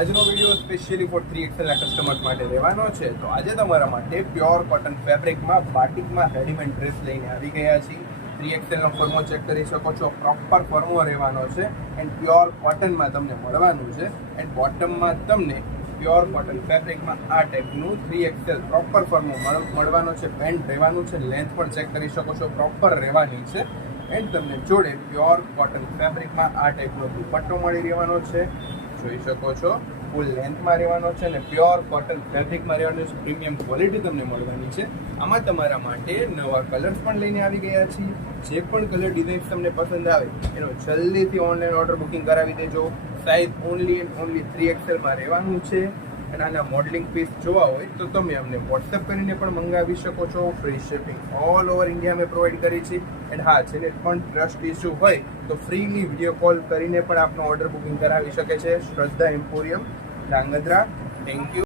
આજનો video specially four 3XL ના customers માટે રહેવાનો છે. તો આજે તમારા માટે પ્યોર કોટન ફેબ્રિકમાં બાટિકમાં રેડીમેડ ડ્રેસ લઈને આવી ગયા છીએ. 3XL નો ફોર્મો ચેક કરી શકો છો, પ્રોપર ફોર્મો રહેવાનો છે એન્ડ પ્યોર કોટનમાં તમને મળવાનું છે. એન્ડ બોટમમાં તમને પ્યોર કોટન ફેબ્રિકમાં આ ટાઈપનું 3XL પ્રોપર ફોર્મો મળવાનો છે. પેન્ટ રહેવાનું છે, લેન્થ પણ ચેક કરી શકો છો, પ્રોપર રહેવાની છે. એન્ડ તમને જોડે પ્યોર કોટન ફેબ્રિકમાં આ ટાઈપનો દુપટ્ટો મળી રહેવાનો છે, જોઈ શકો છો. ફૂલ લેન્થમાં રહેવાનો છે અને પ્યોર કોટન ફેબ્રિકમાં રહેવાનું છે. પ્રીમિયમ ક્વોલિટી તમને મળવાની છે. આમાં તમારા માટે નવા કલર્સ પણ લઈને આવી ગયા છીએ. જે પણ કલર ડિઝાઇન્સ તમને પસંદ આવે એનો જલ્દીથી ઓનલાઈન ઓર્ડર બુકિંગ કરાવી દેજો. Size only and only 3XL માં રહેવાનું છે. અને આના મોડલિંગ પીસ જોવા હોય તો તમે અમને વોટ્સએપ કરીને પણ મંગાવી શકો છો. Free shipping all over India અમે પ્રોવાઈડ કરી છીએ. એન્ડ હા, જેને પણ ટ્રસ્ટ ઇસ્યુ હોય તો ફ્રીલી વિડીયો કોલ કરીને પણ આપનો ઓર્ડર બુકિંગ કરાવી શકે છે. શ્રદ્ધા એમ્પોરિયમ, ધ્રાંગધ્રા. Thank you.